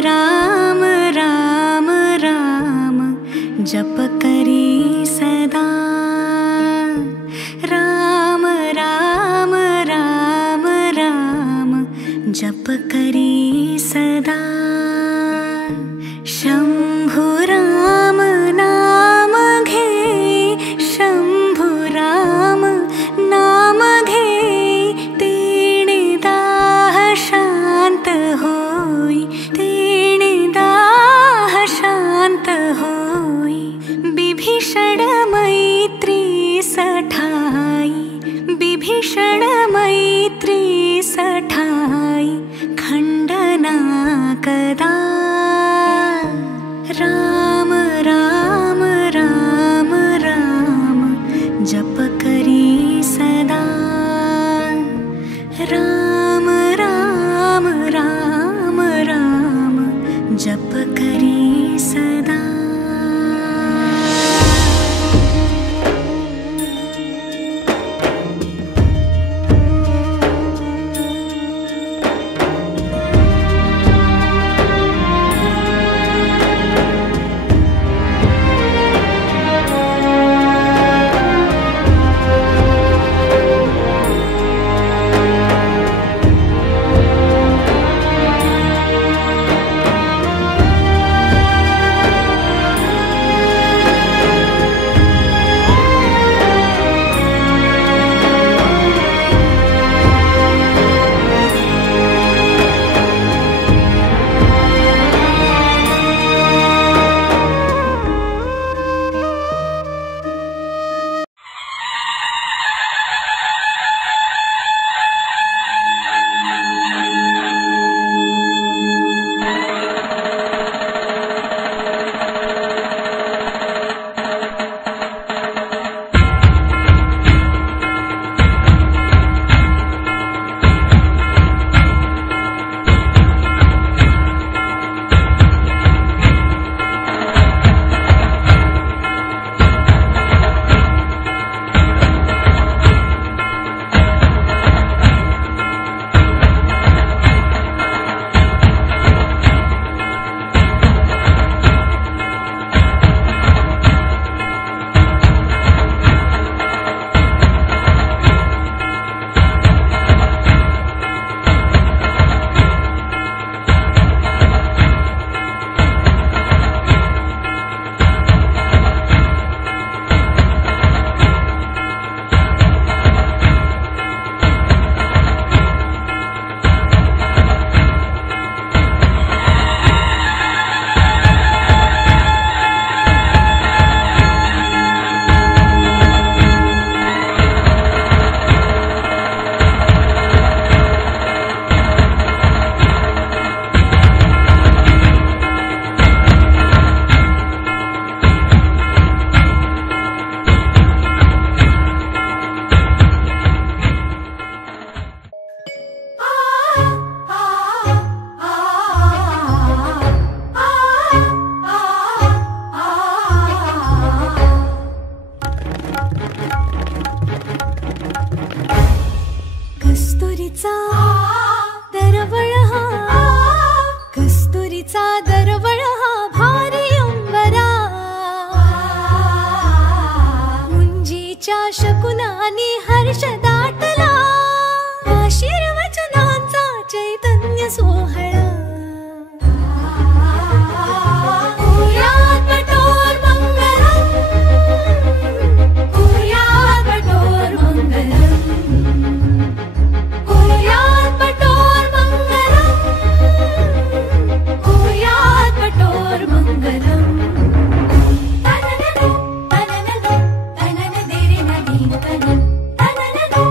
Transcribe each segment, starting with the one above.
राम राम राम जप करी सदा। राम राम राम राम जप करी सदा। शंभु राम नाम घे, शंभु राम नाम घे, तेणे दाह शांत होई, तेणे दाह शांत होई। बिभीषण मैत्री सठाई, बिभीषण मैत्री सठाई, खंडना कदा। राम राम राम राम जप करी सदा। राम राम राम राम जप करी सदा। कस्तुरीचा दरवळ हा, कस्तुरीचा दरवळ हा भारी अंबरा। मुंजीच्या शकुनानी हर्ष दाटला, आशीर्वचनांचा चैतन्य सोहळा। तननन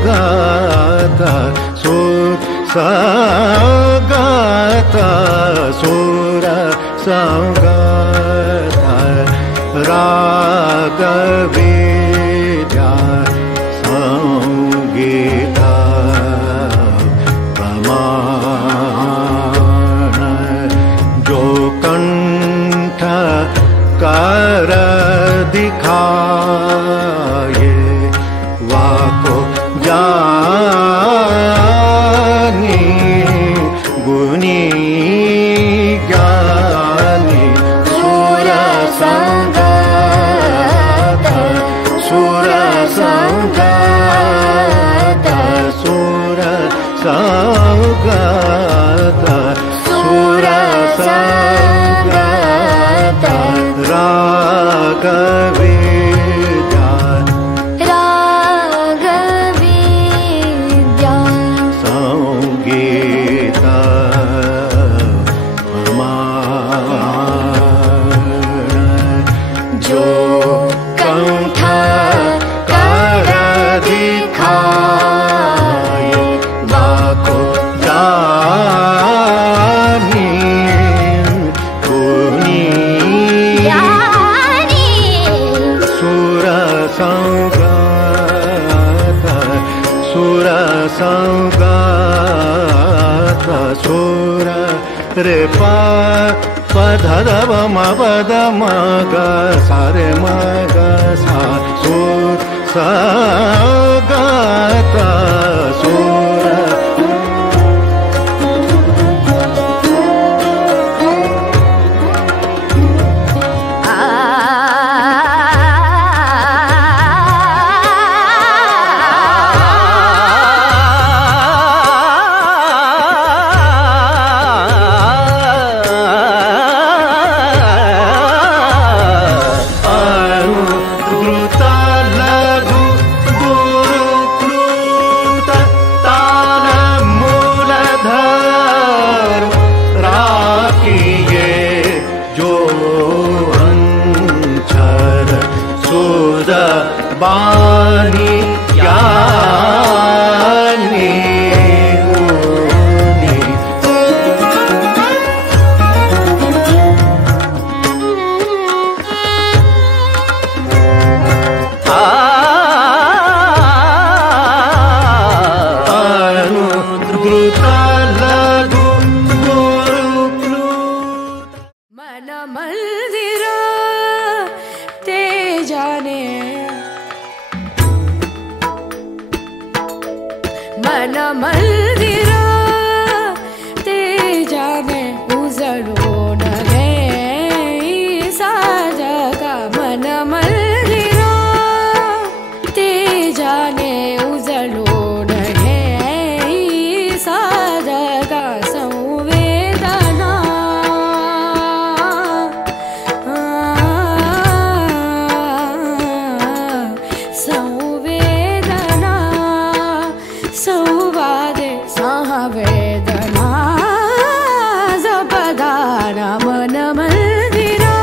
सौगाता सुर सौगाता सुर सौगाता राग विद्या संगीता प्रमाण जो कंठ कर दिखाए वाको जानी गुनी ज्ञानी सुर संगत सुर संगत सुर संगत सुर संगत राग विद्या संगीता जो कंठ कर दिखाए बाको जानी गुनी सुर संगाता सुर संगाता सुर रे पा पधरव मपद मग सारे मग सा सुर सगाता सुर बानी ज्ञानी गुनी अनुद्रुत लघु गुरु मन मंदिर तेजाने मन मंदिर तेजाने उजळून घे साजगा मन मंदिर तेजाने उजळून घे साजगा संवेदना संवेदना संवादे सहवेदना जपदाना मन मंदिरा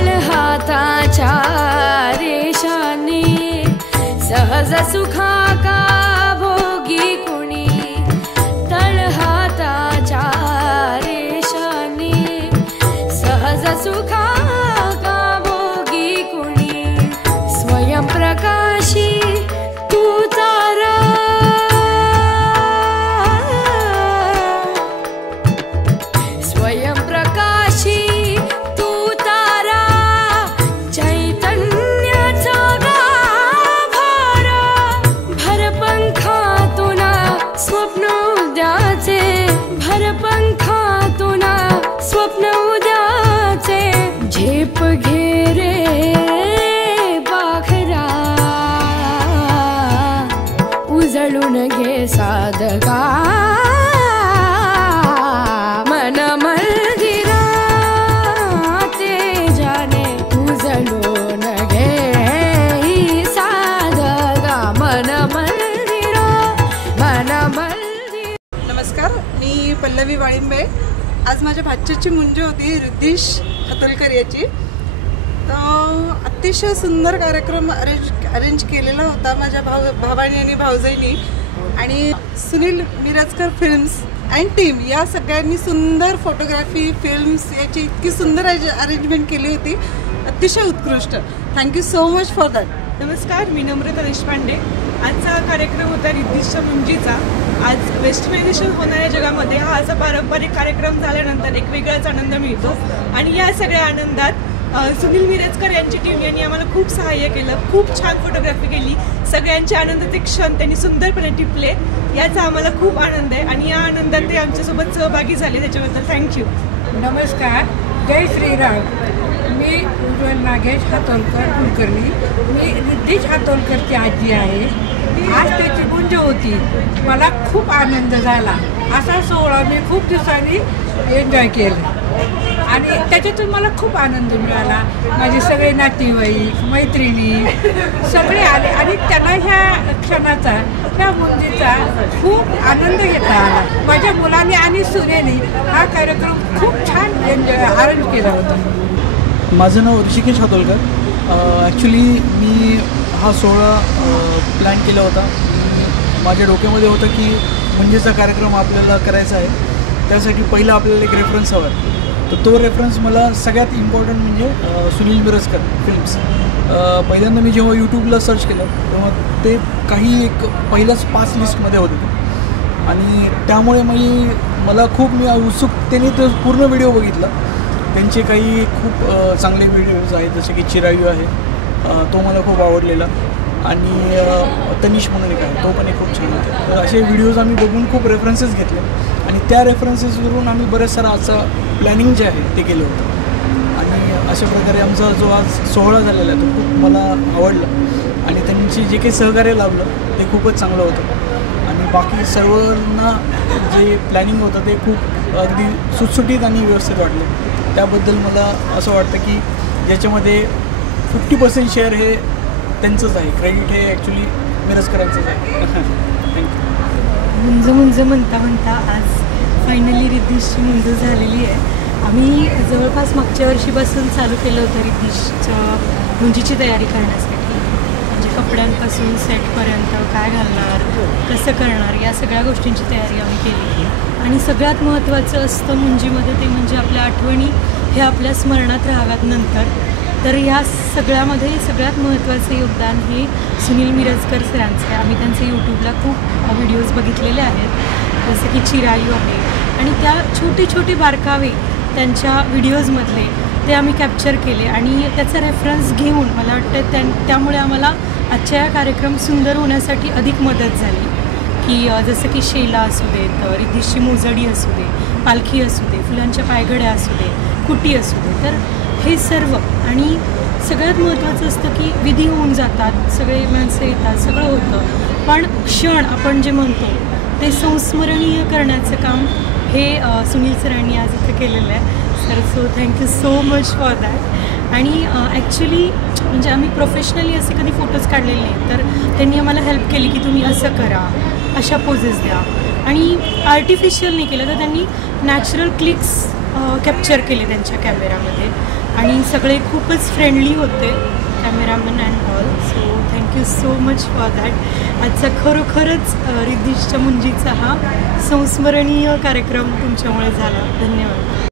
तळहाताच्या रेषांनी सहज सुखाका भोगी कुणी तळहाताच्या रेषांनी सहज सुखा का भोगी कुणी स्वयं प्रकाशी तू तारा स्वयं प्रकाशी तू तारा चैतन्याचा गाभारा भरपण आज माझ्या भाच्याची मुंज होती रिद्धीश हातोलकर याची. तर अतिशय सुंदर कार्यक्रम अरेंज केलेला होता माझ्या भावानी आणि भाऊजाईनी आणि Sunil Mirajkar films and team या सगळ्यांनी सुंदर फोटोग्राफी फिल्म्स याची इतकी सुंदर अरेंजमेंट केली होती. अतिशय उत्कृष्ट. Thank you so much for that. नमस्कार, मी नम्रता देशपांडे. आजचा कार्यक्रम होता रिद्धीशच्या मुंजीचा. आज वेस्टर्नायझेशन होणाऱ्या जगामध्ये हा असा पारंपरिक कार्यक्रम झाल्यानंतर एक वेगळाच आनंद मिळतो आणि या सगळ्या आनंदात सुनील मिरजकर यांची टीम यांनी आम्हाला खूप सहाय्य केलं. खूप छान फोटोग्राफी केली. सगळ्यांचे आनंदाचे क्षण त्यांनी सुंदरपणे टिपले. याचा आम्हाला खूप आनंद आहे आणि या आनंदात ते आमच्यासोबत सहभागी झाले, त्याच्याबद्दल थँक्यू. नमस्कार, जय श्रीराम. मी उज्ज्वल नागेश हातोलकर कुलकर्णी. मी रिद्धीश हातोलकरची आजी आहे. आज त्याची गुंज होती. मला खूप आनंद झाला. असा सोहळा मी खूप दिवसांनी एन्जॉय केला आणि त्याच्यातून मला खूप आनंद मिळाला. माझे सगळे नातेवाईक मैत्रिणी सगळे आले आणि त्यांना ह्या क्षणाचा ह्या मुंजीचा खूप आनंद घेता आला. माझ्या मुलाने आणि सुनेने हा कार्यक्रम खूप छान अरेंज केला होता. माझं नाव ऋषिकेश हातोलकर. ॲक्च्युली मी हा सोहळा प्लॅन केला होता. माझ्या डोक्यामध्ये होतं की मुंजेचा कार्यक्रम आपल्याला करायचा आहे. त्यासाठी पहिला आपल्याला एक रेफरन्स हवा आहे. तर तो रेफरन्स मला सगळ्यात इम्पॉर्टंट म्हणजे सुनील मिरजकर फिल्म्स. पहिल्यांदा मी जेव्हा यूट्यूबला सर्च केलं तेव्हा ते काही एक पहिल्याच 5 लिस्टमध्ये होते आणि त्यामुळे मला खूप उत्सुकतेने तो पूर्ण व्हिडिओ बघितला. त्यांचे काही खूप चांगले व्हिडिओज आहेत, जसे की चिरायू आहे, तो मला खूप आवडलेला आणि तनिष म्हणून एक आहे, तो पण एक खूप छान होता. तर असे व्हिडिओज आम्ही बघून खूप रेफरन्सेस घेतले आणि त्या रेफरन्सेसवरून आम्ही बरेच सारा असं प्लॅनिंग जे आहे ते केलं होतं आणि अशा प्रकारे आमचा जो आज सोहळा झालेला आहे तो खूप मला आवडला आणि त्यांची जे काही सहकार्य लाभलं ते खूपच चांगलं होतं आणि बाकी सर्वांना जे प्लॅनिंग होतं ते खूप अगदी सुटसुटीत आणि व्यवस्थित वाटलं. त्याबद्दल मला असं वाटतं की याच्यामध्ये 50% शेअर हे त्यांचंच आहे. क्रेडिट हे ॲक्च्युली मिरजकरांचंच आहे. थँक्यू. मुंज म्हणता आज फायनली रिद्धीशची मुंज झालेली आहे. आम्ही जवळपास मागच्या वर्षीपासून चालू केलं होतं रिद्धीशच्या मुंजीची तयारी करण्यासाठी. म्हणजे कपड्यांपासून सेटपर्यंत काय घालणार, कसं करणार, या सगळ्या गोष्टींची तयारी आम्ही केली आणि सगळ्यात महत्त्वाचं असतं मुंजीमध्ये ते म्हणजे आपल्या आठवणी हे आपल्या स्मरणात राहाव्यात नंतर. तर ह्या सगळ्यामध्ये सगळ्यात महत्त्वाचं योगदान हे सुनील मिरजकर सरांचं आहे. आम्ही त्यांचे यूट्यूबला खूप व्हिडिओज बघितलेले आहेत, जसं की चिरायू आहे आणि त्या छोटे बारकावे त्यांच्या व्हिडिओजमधले ते आम्ही कॅप्चर केले आणि त्याचा रेफरन्स घेऊन मला वाटतं त्यामुळे आम्हाला आजच्या या कार्यक्रम सुंदर होण्यासाठी अधिक मदत झाली. की जसं की शेला असू देत, रिद्धीशची मोजडी असू दे, पालखी असू दे, फुलांच्या पायघड्या असू दे, कुटी असू दे, तर हे सर्व आणि सगळ्यात महत्त्वाचं असतं की विधी होऊन जातात, सगळे माणसं येतात, सगळं होतं, पण क्षण आपण जे म्हणतो ते संस्मरणीय करण्याचं काम हे सुनील सरांनी आज इथं केलेलं आहे. Sir, so thank you so much for that. आणि ॲक्च्युली म्हणजे आम्ही प्रोफेशनली असे कधी फोटोज काढलेले नाही, तर त्यांनी आम्हाला हेल्प केली की तुम्ही असं करा, अशा पोजेस द्या आणि आर्टिफिशियल नाही केलं तर त्यांनी नॅचरल क्लिक्स कॅप्चर केले त्यांच्या कॅमेरामध्ये आणि सगळे खूपच फ्रेंडली होते, cameraman and all. So thank you so much for that. आजचा खरोखरच रिद्धीशच्या मुंजीचा हा संस्मरणीय कार्यक्रम तुमच्यामुळे झाला. धन्यवाद.